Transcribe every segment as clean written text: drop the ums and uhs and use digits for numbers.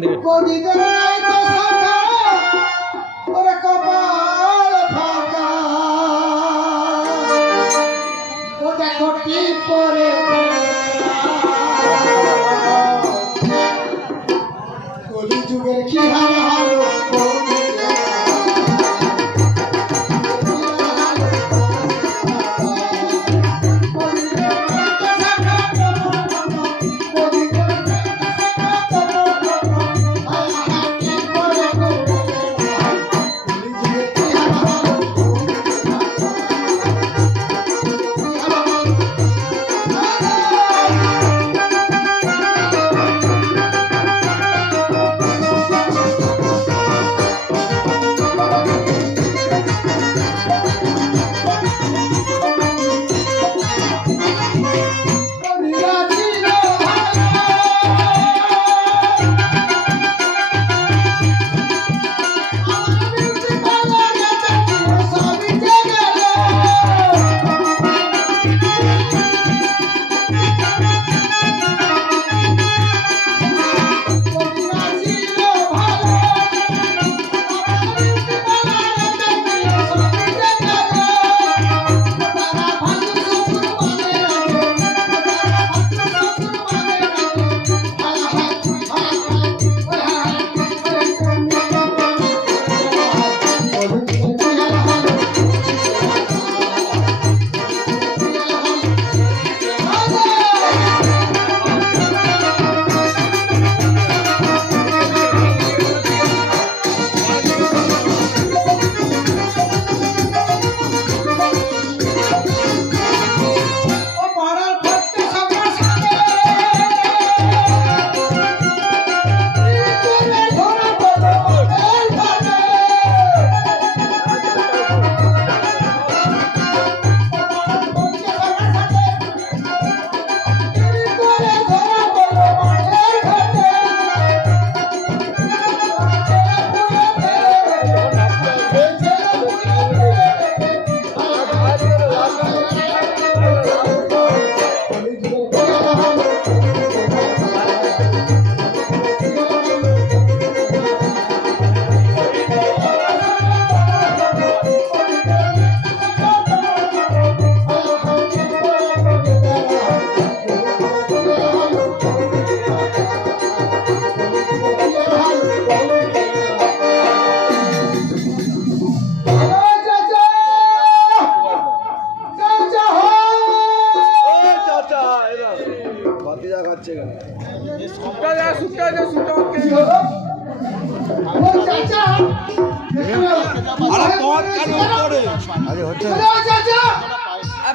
দিকে যুগের কি হালো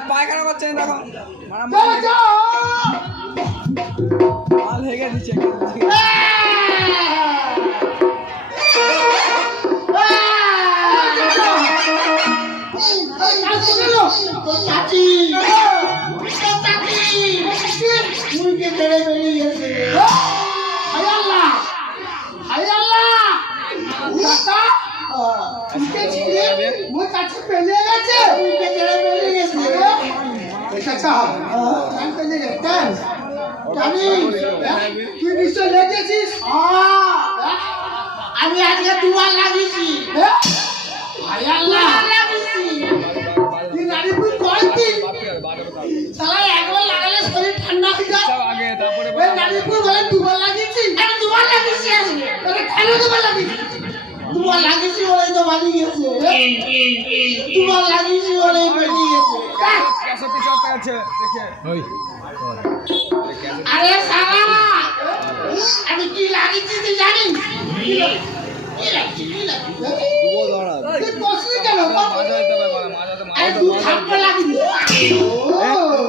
পায়খানা করছেন দেখো মাল হেগে দিচ্ছে তুই নিশ্চয় লেগেছিস আমি আজকে দুবার লাগিয়েছি তুই নারী তুই করতি সালা একবার লাগালে শরীর ঠান্ডা হয়ে যায় নারী তুই বলে দুবার লাগিয়েছি আমি দুবার লাগিয়েছি আজকে কেন দুবার লাগিয়েছি দুবার লাগিয়েছি বলে তো বাড়ি গেছে দুবার লাগিয়েছি বলে বেরিয়ে গেছে আরে সারা আমি কি লাগিয়েছি তুই জানিস কি লাগিয়েছি তুই বসলি কেন আরে তুই থাপ্পড় লাগিয়েছি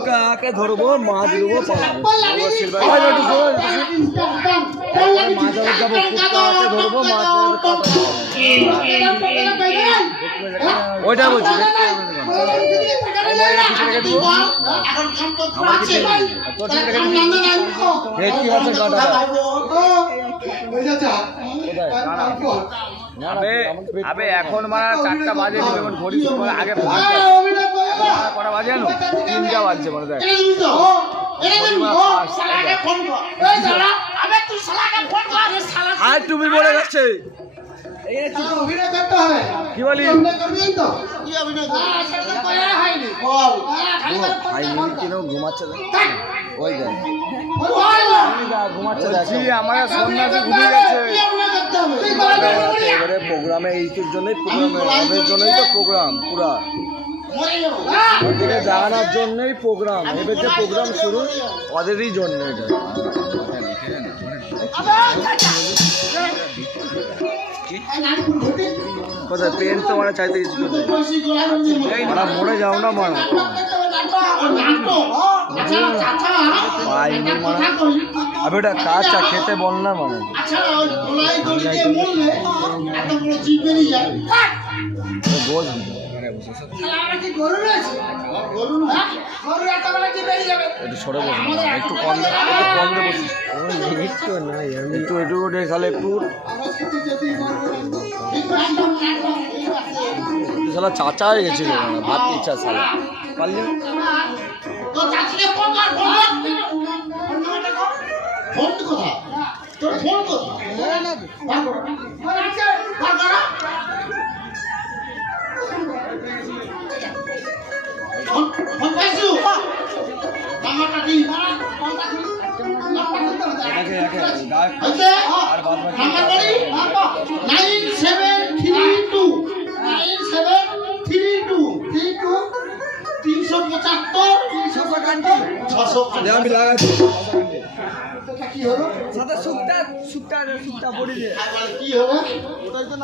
কাকে ধরবো মাছ দেবো থাপ্পড় লাগিয়েছি ধরবো মাছ ওইটা বলছি আবে এখন মানে 4টা বাজে ঘড়ি আগে কটা বাজে জানো 3টা বাজছে মানে দেখ আর তুমি বলে যাচ্ছে অভিনয় করতে হবে কি বলি অভিনয় করবি তো কি অভিনয় হয়নি বল ভাই কিনো ঘুমাচ্ছে ওই দেখ ঘুমাচ্ছে বলছি, আমার সন্ন্যাসী ঘুমিয়ে গেছে এবারে প্রোগ্রামে এইটির জন্যই ওদের জন্যই তো প্রোগ্রাম পুরা ওদেরকে জানানোর জন্যই প্রোগ্রাম এবার যে প্রোগ্রাম শুরু ওদেরই জন্য এটা কোথায় পেন তো মানে চাইতে কিছু মারা মরে যাও না মারা আবে ওটা কাঁচা খেতে বল না মানে বলবি একটু সরে বসি একটু কম বসিস একটু একটু খালে একটু শালা চাচা হয়ে গেছিল ভাত ইচ্ছা শালা পারলে আমি লাগাচ্ছি কি হলো সাদা সুক্তা পড়ি যে কি হলো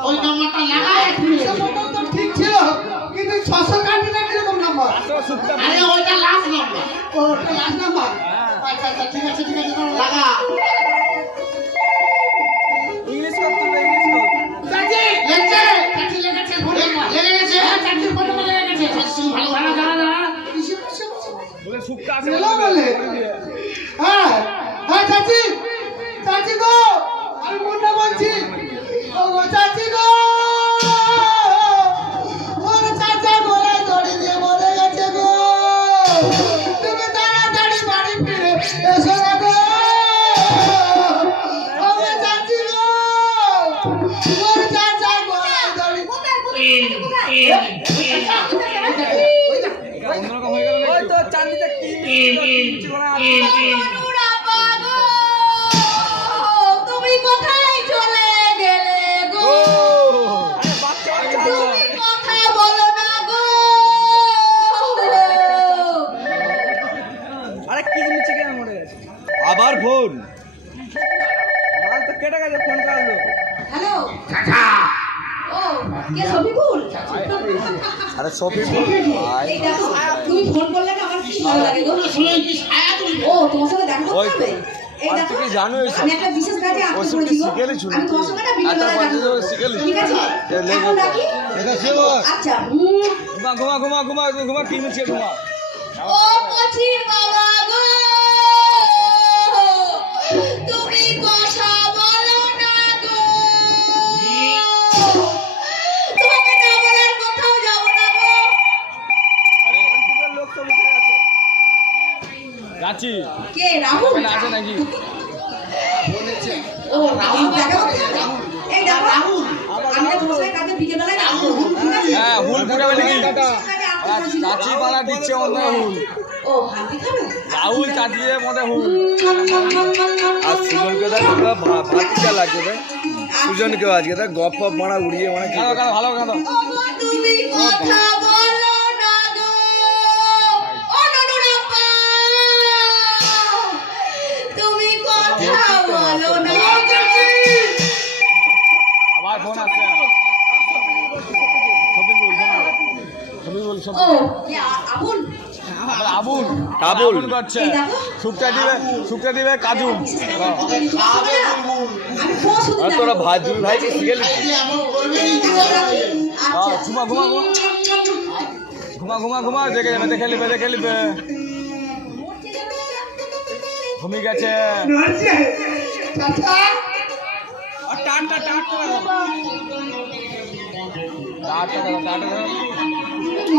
ওই নাম্বারটা লাগায় তো ঠিক ছিল কিন্তু 600 কাটিটা কিরকম নাম্বার আরে ওইটা লাস্ট নাম্বার ওটা লাস্ট নাম্বার আচ্ছা আচ্ছা ঠিক আছে লাগা ইংলিশ করতে হবে ইংলিশ কর চাচি লেগেছে লেগে গেছে চাচির ফটো লেগে গেছে চাচি ভালো দাঁড়া বলে সুক্তা আছে বলে হ্যাঁ হ্যাঁ চাচি গো আমি মুন্না বলছি ও গো চাচি গো ওর চাচা বলে দড়ি দিয়ে মরে গেছে গো তুমি তাড়াতাড়ি বাড়ি ফিরে এসো না গো ও গো চাচি গো ওর চাচা বলে দড়ি অন্যরকম হয়ে গেল ওই তো চাঁদিতে কি তুমি কোথায় চলে গেলে গো তুমি কথা বলো না গো আরে কি মিছে কেন মরে গেছে আবার ফোন মাল তো কেটে গেছে ফোন করলো হ্যালো ও কে সফিকুল আরে সফিকুল ভাই এই দেখো তুমি ফোন করলে না আমার কি ভালো লাগে গো ও তোমার সাথে দেখা করতে হবে এই আর দেখো তুই কি জানোস আমি একটা বিশেষ কাজে ও আসতে সব বলে দিব শিখেলি শুনি আমি তোমার সঙ্গে না ভিডিও আচ্ছা করে পাঁচ রাখবো শিখেলি ঠিক আছে এখন রাখি এটা সেবা আচ্ছা ঘুমা কি মিছে ঘুমা ও কচির বাবা গো তুমি কথা বলো না গো তোমাকে না বলার কোথাও যাব না গো লোক তো উঠে গেছে যাচ্ছি কে রাহুল আছে নাকি ও রাহুল দেখা করতে হবে? এই দেখো রাহুল আমি না তোমার সাথে কালকে বিকেল বেলায় রাহুল ঠিক আছে হ্যাঁ হুল ফুটাবে নাকি চাচি চাচি পালা দিচ্ছে অন্য হুল ও হাতি খাবে রাহুল চাচিয়ে মধ্যে হুল আর সুজনকে দেখ ভাত কিটা লাগছে রে সুজনকেও আজকে দেখ গপ ফপ মারা উড়িয়ে মানে ভালো ওগো তুমি কথা বলো না গো ও ননুরাপ্পা তুমি কথা বলো না আবার ফোন আসছে সফিকুল ও কে আবুল আবুল কাবুল করছে এই দেখো শুক্তা দিবে কাজুল আমি ফোন শুধু আর তোরা ভাই দুই ভাই কি শিখে লিখি আচ্ছা ঘুমা দেখে লিবে ঘুমি গেছে চাচা টাটা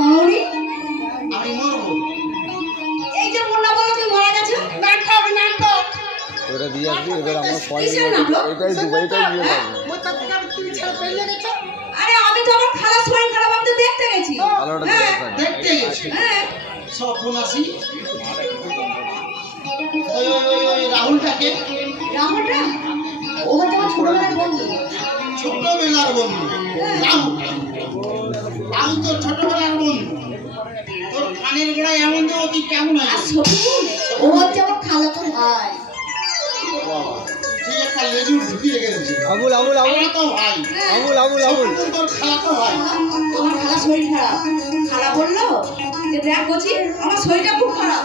মৌরি আমি মরবো এই যে মুন্না বলো তুমি মারা গেছো আসবি, এবার আমার পয়েন্ট কিসের নাটক? এটাই দুবাইটাই নিয়ে হ্যাঁ? থাকবে। মোটা থেকে আমি তুমি ছেড়ে পেলে গেছো আরে আমি তো আমার খালার শরীর খারাপ আমি তো দেখতে গেছি। ভালোটা হ্যাঁ, দেখতে হবে। দেখতে গেছি হ্যাঁ। সব ফোন আসি ওই রাহুলটাকে রাহুলটা? ও হচ্ছে আমার ছোটবেলার বন্ধু। ছোটবেলার বন্ধু রাহুল রাহুল তোর ছোটবেলার বন্ধু তোর কানের গোড়ায় এমন দেবো তুই কেমন আর আছিস সত্যি ও হচ্ছে আমার খালাতো ভাই। তুই একটা লেজুর ঢুকি রেখে দিয়েছিস আবুল আবুল আবুল খালাতো ভাই আবুল আবুল আবুল তোর খালাতো ভাই আমার খালার শরীর খারাপ। খালা বললো যে দেখ বলছি আমার শরীরটা খুব খারাপ।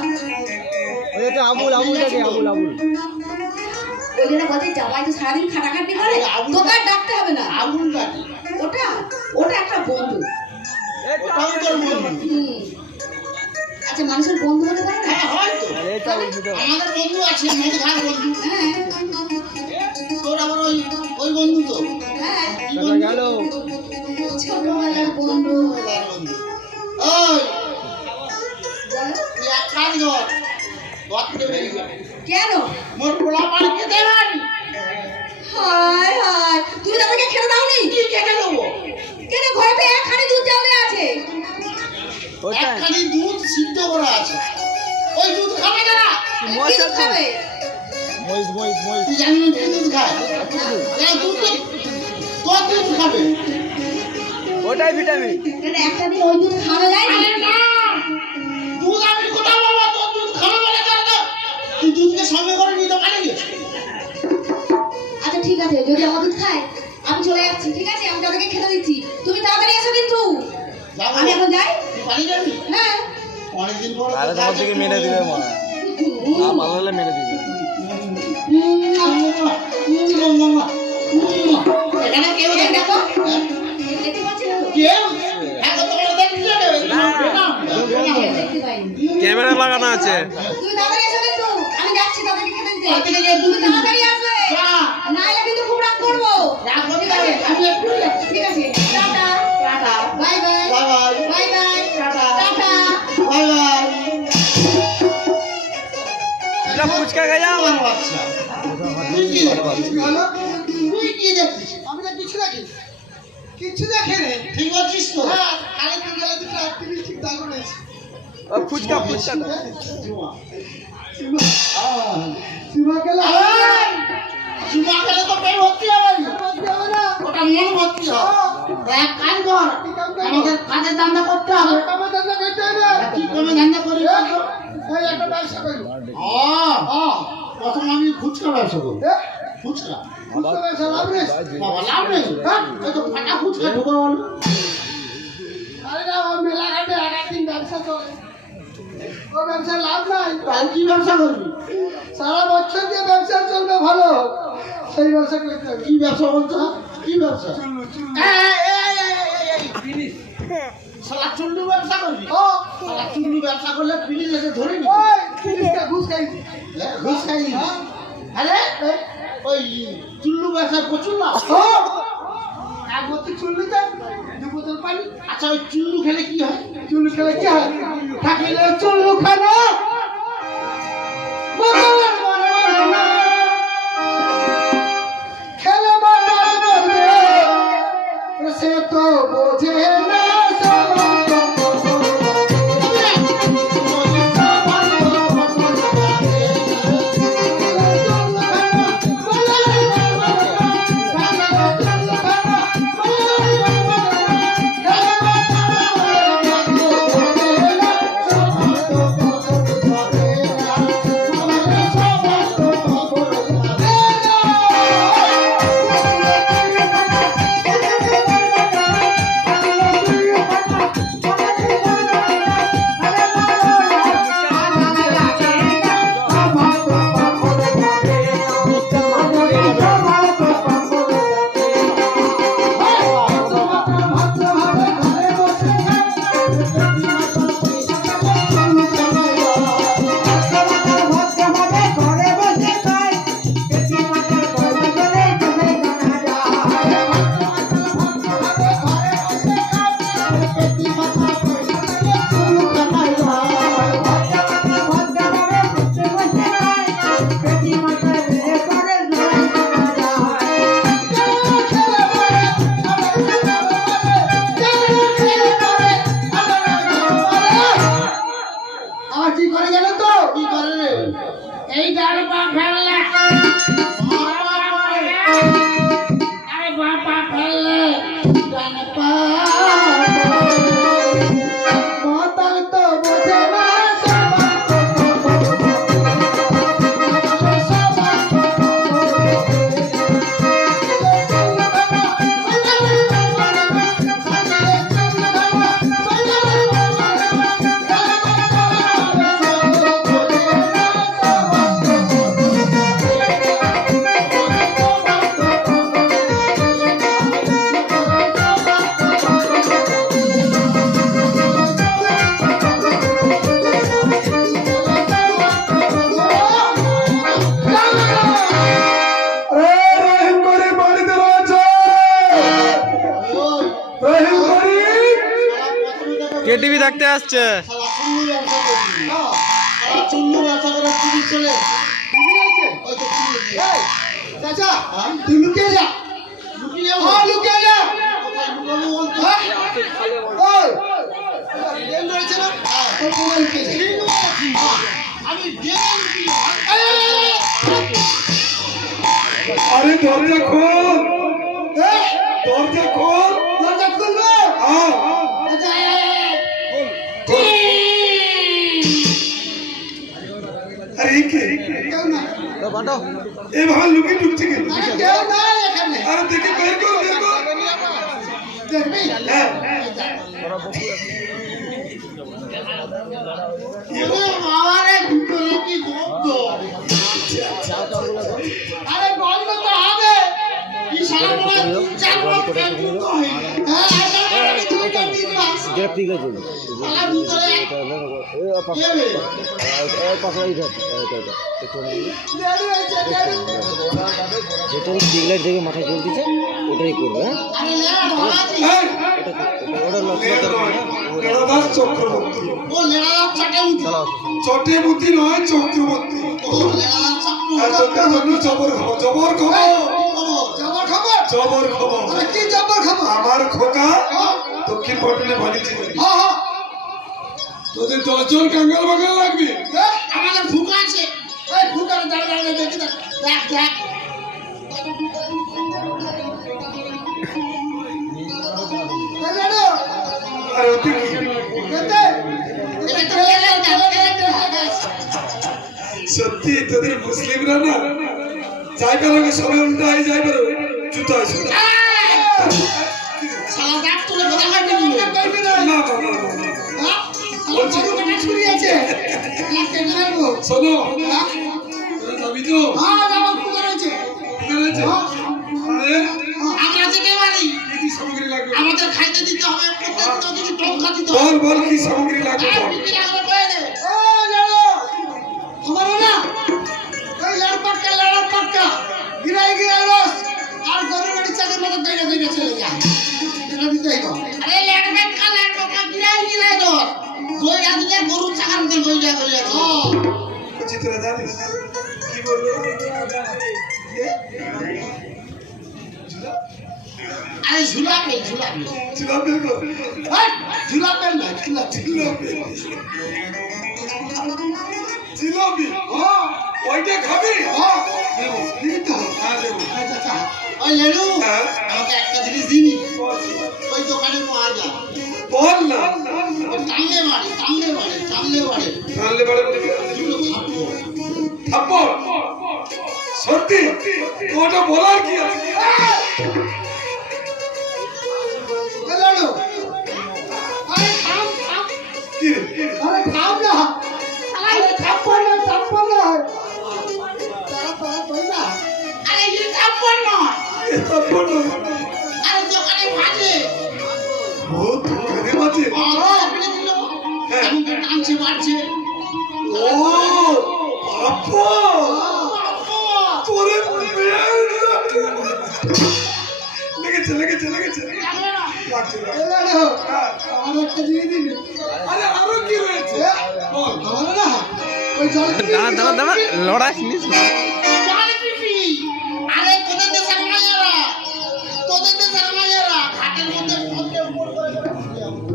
এটা আবুল আবুলটাকে আবুল আবুল ওই জন্য বলছে জামাই তো সারাদিন খাটাখাটি করে তোকে আর ডাকতে হবে না। আগুনটাকে ওটা ওটা একটা বন্ধু। ওটাও তোর বন্ধু হুম। আচ্ছা মানুষের বন্ধু হতে পারে না? হ্যাঁ হয়তো আরে এটা উল্টো আমাদের বন্ধু আছে মধুঘাট বন্ধু হ্যাঁ তোর আবার ওই বন্ধু তো হ্যাঁ কি চলে বন্ধু? গেল ছোটবেলার বন্ধু। ছোটবেলার বন্ধু ওই বলো। তুই এক কাজ কর ঘর থেকে বেরিয়ে যা। কেন? মোর পোলা পানি খেতে পারি হায় হায় তুমি তাদেরকে খেতে দাওনি? কি খেতে দেবো কেন ঘরে তো একখানি দুধ চালে আছে। ওটা একখানি দুধ সিদ্ধ করা আছে ওই দুধ খাবে না কি দুধ খাবে? মহিষ মহিষ মহিষ তুই জানি না কি দুধ খায় এরা দুধ তো তোর দুধ খাবে ওটাই ভিটামিন কেন একটা দিন ওই দুধ খাওয়া যায় না? আরে না দুধ আমি কোথাও পাবো তোর দুধ খাবে বলে কেন তুই দুধকে সঙ্গে করে নিতে পারিস আচ্ছা ঠিক আছে যদি আমার দুধ খায় আমি চলে যাচ্ছি। ঠিক আছে আমি তাদেরকে খেতে দিচ্ছি। তুমি তাড়াতাড়ি এসো কিন্তু। আমি এখন যাই। তুই পানি যাবি হ্যাঁ অনেকদিন পর আরে তোমার দিকে মেরে দিবে মনে হয় না ভালো হলে মেরে দিবে এখানে কেউ এই দেখো হ্যাঁ? দেখতে পাচ্ছি না তো? কেউ এখন তোমরা দেখতে যাবে দেখতে পাইনি। ক্যামেরা লাগানো আছে তুমি তাড়াতাড়ি এসো কিন্তু আমি যাচ্ছি তাদেরকে খেতে দিতে। আর থেকে যে তুমি তাড়াতাড়ি আসবে যা। নাহলে কিন্তু খুব রাগ করবো। রাগ করবি না, আমি একটু যাচ্ছি। ঠিক আছে tata tata bye bye bye bye bye bye tata tata. Bye bye এটা ফুচকা খাই যাও আমার বাচ্চা তুই কি দেখছিস? তুই কি দেখছিস? আমি তো কিছু দেখি কিছু দেখে রে ঠিক আছিস তো হ্যাঁ কালে তুই গেলে তুই অ্যাক্টিভিটি ঠিক দাগ রয়েছে ফুচকা ফুচকা সীমা গেলে এই! চুমা খেলে তো পেট ভর্তি হবে না। বলতে হবে না ওটা মন ভর্তি হবে এক কাজ কর আমাদের কাজের ধান্দা করতে হবে কামে ধন্দা করতে হবে কি কমে ধান্দা করি বলতো? এই একটা ব্যবসা করবো প্রথম আমি ফুচকা ব্যবসা করবো ফুচকা বুঝতে ব্যবসা লাভ নেই বাবা লাভ নেই হ্যাঁ এই তো ফাটা ফুচকা ঢোকা হলো আরে না ও মেলাঘাটে একদিন ব্যবসা চলে ও ব্যবসা লাভ নাই তাহলে কি ব্যবসা করবি সারা বছর যে ব্যবসা চলবে ভালো সেই ব্যবসা করতে হবে কি ব্যবসা বলতো কি ব্যবসা শালা চুল্লু ব্যবসা করবি ও শালা চুল্লু ব্যবসা করলে পুলিশ এসে ধরে নি ওই তিরিশটা ঘুষ খাইছি ঘুষ খাইনি আরে ওই চুল্লু ব্যবসা প্রচুর লাভ ও এক বোতল চুল্লি দেন দু বোতল পানি আচ্ছা ওই চুল্লু খেলে কি হয় চুল্লু খেলে কি হয় থাকিলে চুল্লু খানা মরণ মরণ না খেলে মরণ মরবে সে তো বোঝে না জানো তো কি করে রে? এই ডাল পা ফেললে আরে বাপা ফেললে ডান পা মাতাল তো বোঝে না কে টিভি দেখতে আসছে? চুন্নু ব্যবসা করে চুরি চলে ওই তো চুরি। এই, চাচা তুই লুকিয়ে যা লুকিয়ে লুকিয়ে যা কোথায় লুকাবো বলতো? হ্যাঁ? ওই ট্রেন রয়েছে না? তোর ফোনে লুকিয়ে যা। ঠিক বলেছি। আমি গেলে লুকিয়ে এই, এই, এই, এই। আরে দরজা খোল, এই, দরজা খোল। দরজা খুলবে হ্যাঁ, আচ্ছা এই, এই, এই। আরে এই কে? কেউ না এভাবে লুকিয়ে ঢুকছে কেন? আরে কেউ নাই এখানে আরে দেখে বের কর, বের কর। দেখবি হ্যাঁ, বাবারে ভিতরে কি গন্ধ? আরে গন্ধ তো হবে কি সারা বলে 4 বছর যুদ্ধ হয়নি। হ্যাঁ এটা দুইটা তিন মাস ঠিক আছে। সারা ভিতরে কে রে? দেরি হয়েছে দেরি যেটা সিগলাইট দেখে মাথায় জল দিচ্ছে ওটাই করবে। হ্যাঁ আরে লেরা ভালো আছে? ওটা গণদাস চক্রবর্তী, ও লেরা চাটে উঠে। চট্টবর্তী নয় চক্রবর্তী। ও লেরা চাকু। আর তোর জন্য জবর খবর, জবর খবর, জবর খবর জবর খবর। আরে কি জবর খবর আমার খোকা দক্ষিণ পটলে বাড়িতে হ্যাঁ হ্যাঁ তোদের 10 জন কাঙ্গাল বাঙ্গাল লাগবে। আমাদের ফুকা আছে। এই ফুকারে দাঁড়া দাঁড়া দেখি দেখ দেখ দেখ। দাঁড়া আর ওতে কি? দেখতে এটা তো লেরা দেখ। সত্যি তোদের মুসলিমরা না যাই পারো সবাই উল্টা হয়ে যাই পারো জুতো আছে না। শালা দাঁত তুলে কথা হয় নাকি? করবি না না, না, না, না। হ্যাঁ শালা কত টাকা চুরি আছে এক টাকা রাখবো শোনো, তোরা যাবি তো? হ্যাঁ যাবো ফুকার আছে ঠিক আছে? আরে, আমরা যেতে পারি। কি কি সামগ্রী লাগবে? আমাদের খাইতে দিতে হবে, প্রত্যেকদিন কিছু টঙ্কা দিতে বল, হবে। বল কি সামগ্রী লাগবে বল। কি কি লাগবে বলে? তোমার না ওই লাড় পাক্কা গিরাই গিরাই রস আর গরুর বাড়ি চাঁদের মতো দইরা দইরা চলে যায় এটা দিতেই তো আরে লেটবে কালার টাকা গিরাই গিরাই দর। গই আদিকে গরু চাকার মধ্যে গই যা গই আছে। বলছি তোরা জানিস কি বলবো? আরে ঝুলাবে ঝুলাবে। জিলাপি কর। হ্যাঁ ঝুলাবেন না ঝুলাবেন জিলাপি। জিলাপি? হ্যাঁ ওইটা খাবি? হ্যাঁ দেবো। দিবি তো হ্যাঁ, দেবো। আচ্ছা আচ্ছা ওই লেডু হ্যাঁ? আমাকে একটা জিনিস দিবি। ওই দোকানে পাওয়া যায়। বল না। টানলে মারে টানলে মারে টানলে মারে। জানলে বাড়ি বলবি? দুটো থাপ্পড়। থাপ্পড়? সত্যি? ওটা বলার কি আছে? লাড়ু আরে থাম থাম কি রে? আরে থাম না আরে থাপ্পড় না তারা পয়সা আরে এই থাপ্পড় নয়। এ থাপ্পড় না। আরে দোকানে ভাজে। ও দোকানে বাজে? দোকানে দিল। এমন করে টানছে মারছে। ও বাপ্পা! তোরে লেগেছে লেগেছে লেগেছে লাগছে না। লাড়ু আমার একটা দিয়ে দিবি আরে আরো কি রয়েছে বল। আমার না ওই জল লড়াই জিনিস জল পিপি। আরে তোদের দেশের মায়েরা ঘাটের মধ্যে ফোনকে উপর করে করে শুয়ে আছে।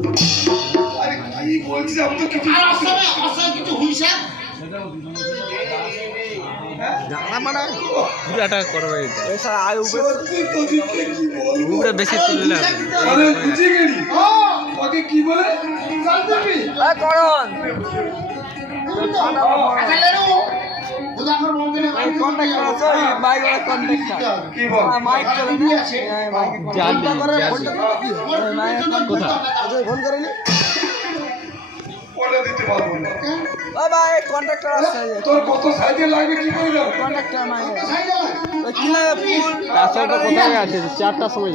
আরে কি বলছিস আমি তো কিছু আর অসময়ে কিছু হুইসা বেশি তুললে আরে বুঝে গেলি ওকে কি বলে করণ কি বল মাইক চলে ফোন করেনি ওটা দিতে পারবো না বাবা এই কন্ট্রাক্টর আসছে তোর কত সাইকেল লাগবে কি করে যাবে কন্ট্রাক্টর নাই ওই কি লাগে ফুল রাস্তাটা কোথায় আছে 4টার সময়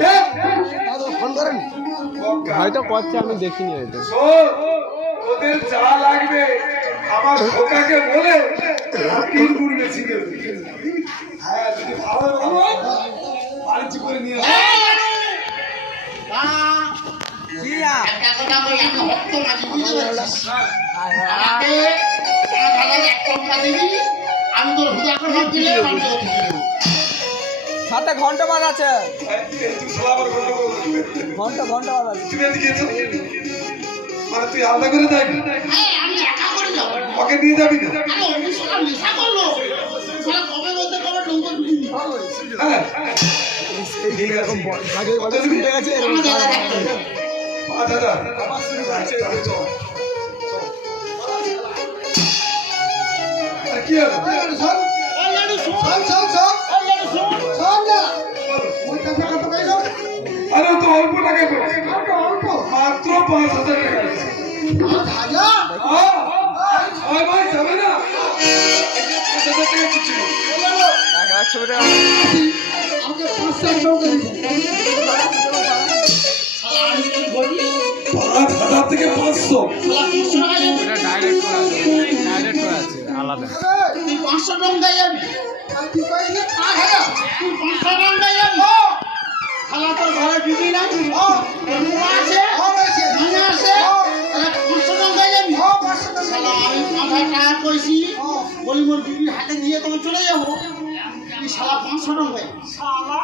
ফোন করেন হয়তো করছে আমি দেখিনি হয়তো শোন তোদের যা লাগবে আমার খোকাকে বলে তিন গুণ বেশি দেবে হ্যাঁ যদি ভালো ভালো বাড়ি করে নিয়ে আসো আমি তোর হুদা করে দিলে সাথে ঘন্টা বাজ আছে তুই শালা আবার ঘন্টা বাজ আছে তুমি এদিকে এসো মানে তুই আলাদা করে দেখ আমি একা করে যাবো ওকে নিয়ে যাবি না আরে অন্য সব নেশা করলো সারা কবে বলতে কবে ডুঙ্গর ঢুকিয়ে হ্যাঁ ঠিক আছে আগে কত শুনতে গেছে এরকম 5000 আবার শুরু হচ্ছে চল আর কি হলো আরে তো অল্প টাকা পেয়েছি মাত্র 5000 টাকা ছয় মাস যাবে না 5000 টাকা কিছু আমাকে 500 টাকা দিন 5000 থেকে 500 আলাদা তুই 500 টাকা যাবি কি কইলি 5000 তুই 500 টাকা যাবি খালা তোর ঘরে বিবি না আছে ভাঙা আছে তাহলে 500 টাকা যাবি শালা আমি 5000 টাকা কইছি বলি মোর বিবির হাতে দিয়ে তোকে চলে যাবো তুই শালা 500 টাকা শালা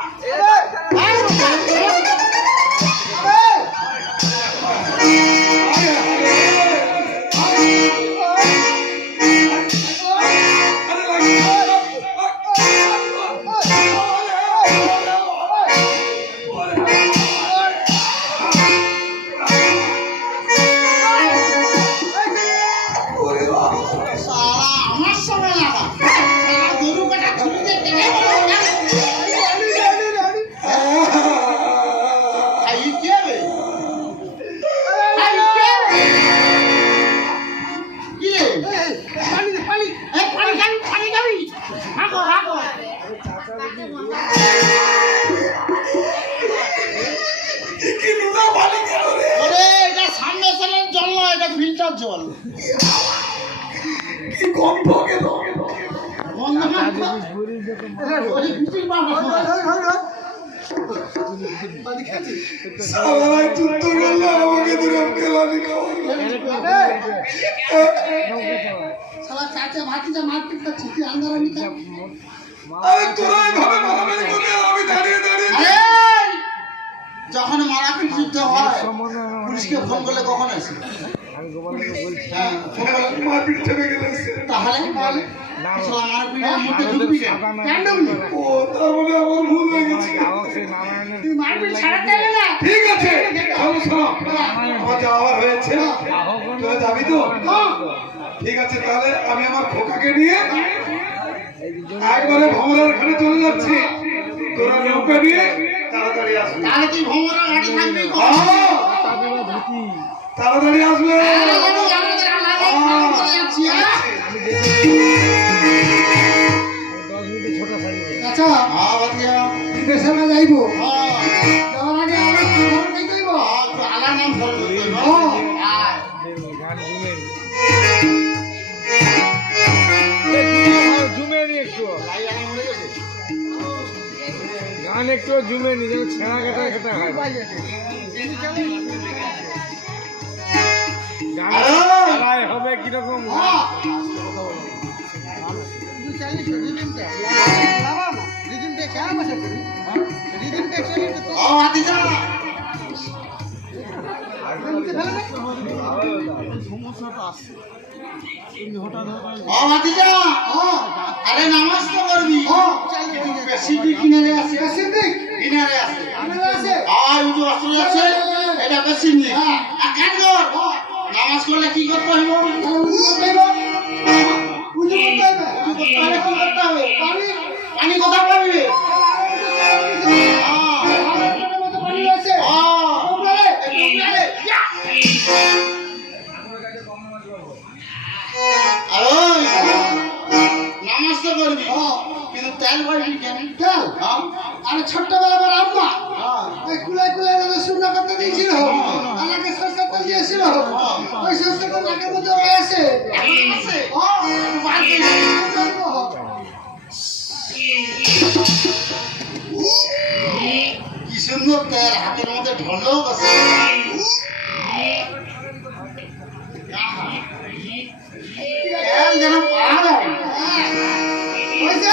আমার সময় লাগা শালা গরু কাটা ছুরি দেখতে গেল আই কে বে কি রে পানি খাবি হাগো কি নুনা পানি কেন রে ওরে এটা সামনে সেলের জল নয় এটা ফিল্টার জল কি গন্ধ কেন বন্ধ কর ওই পিটির বাবা সালাই তুত্তু গেল আমাকে দুরম খেলানি শালা চাচা ভাতিজা মারপিট করছে তুই আন্দার আমি আরে তোরাই ভাবে মারামারি করলে আমি দাঁড়িয়ে আরে যখন মারাপিট যুদ্ধ হয় পুলিশকে ফোন করলে কখন আসে হ্যাঁ, ফোন করলে মারপিট থেমে গেলে তাহলে শালা মারাপিটের মধ্যে ঢুকবি না কেন ঢুকবি ও তার মানে আমার ভুল হয়ে গেছে তুই মারপিট ছাড়াতে গেলে না ঠিক আছে শোনো শোনো আমার যাওয়ার হয়েছে তোরা যাবি তো ঠিক আছে তাহলে আমি আমার খোকাকে নিয়ে একবারে ভ্রমণের ঘাটে চলে যাচ্ছি তোরা নৌকা নিয়ে তাড়াতাড়ি আসবে তাহলে তুই ভ্রমণের গাড়ি থাকবি তাড়াতাড়ি আসবে আমাদের আলাদা করে যাচ্ছি হ্যাঁ আচ্ছা হ্যাঁ বাতিয়া বিদেশে না যাইবো হ্যাঁ যাওয়ার আগে আমার খবর নাই কইব আলাদা নাম ফোন করতে গান একটু জুমে নিজের ছেঁড়া কাটা খেতে হয় গান হবে কিরকম সমস্যাটা আসছে ও ভাতিজা আরে নামাজ তো করবি বেশি দিক কিনারে আছে কিনারে আছে আর ওই যে অস্ত্র আছে এটা বেশি নি কাজ কর নামাজ করলে কি করতে হইব পানি কথা পাবি নামাজ তো করবি কিন্তু তেল পাবি কেন তেল আরে ছোট্টবেলা আমার আম্মা এই কুলাই কুলাই শুকনো করতে দিয়েছিল আমাকে সরষে তেল দিয়েছিল ওই সরষে তেল নাকের মধ্যে রয়েছে আছে কি সুন্দর তেল হাতের মধ্যে ঢলও আছে তেল যেন পাহাড় হয়েছে